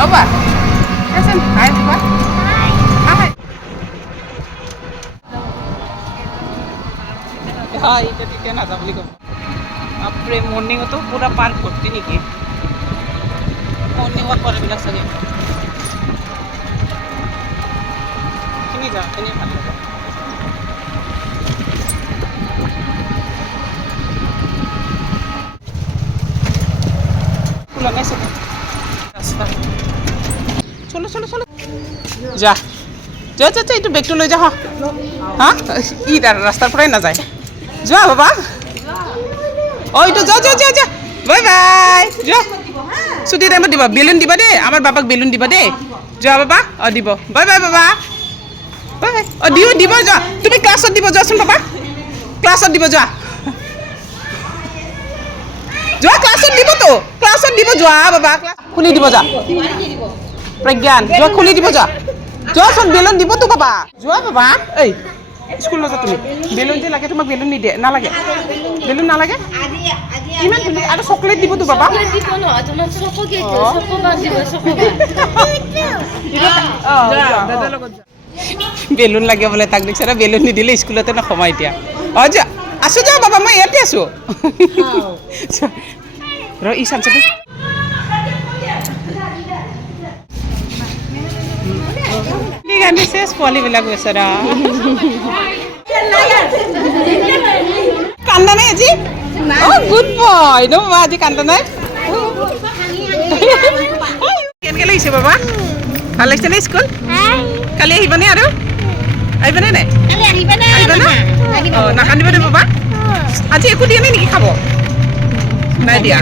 Opa. Listen. Hi, Opa. Hi. Hi, itu tiga nada beli kok. Apre morning itu pura park korti niki. Morning walk kore bilang saja. Ini jah, ini apa? Pulang esok. চলো চলো চলো যা যা যা যা একটু বেগটো লৈ যা হ্যাঁ ই রাস্তার পরাই না যায় যা বাবা ও একটু যা যা যা যা বাই বাই যা ছুটি টাইমত দিবা বেলুন দিবা দে আমার বাবাক বেলুন দিবা দে যা বাবা ও দিব বাই বাই বাবা বাই বাই ও দিও দিব যা তুমি ক্লাসত দিব যাচোন বাবা ক্লাসত দিব যা যা ক্লাসত দিব তো ক্লাসত দিব যা বাবা খুলি দিব যা प्रज्ञान जो खुली দিব যা जो সব বেলুন দিব তো বাবা যা বাবা এই স্কুল না যা তুমি বেলুন যে লাগে তোমাক বেলুন নি দে না লাগে বেলুন না লাগে ইমান তুমি আর চকলেট দিব তো বাবা দিব না তোমার চকলেট চকোবার দিব চকোবার যা দাদা লগত যা বেলুন লাগে বলে তাক দেখছরা বেলুন নি দিলে স্কুলতে না সময় দিয়া অ যা আসো যা বাবা মই ইয়াতে আছো র ই সানসতে Ini saya sekali bilang besara. Kanda naik Aji? Oh good boy, no Baba Aji kanda naik. Kian kali isi Baba? Kalau istana school? Kali ahi bani aru? Ahi bani ne? Kali ahi bani. Ahi bani? Oh nak andi bani Baba? Aji ikut dia ni kabo? Naik dia.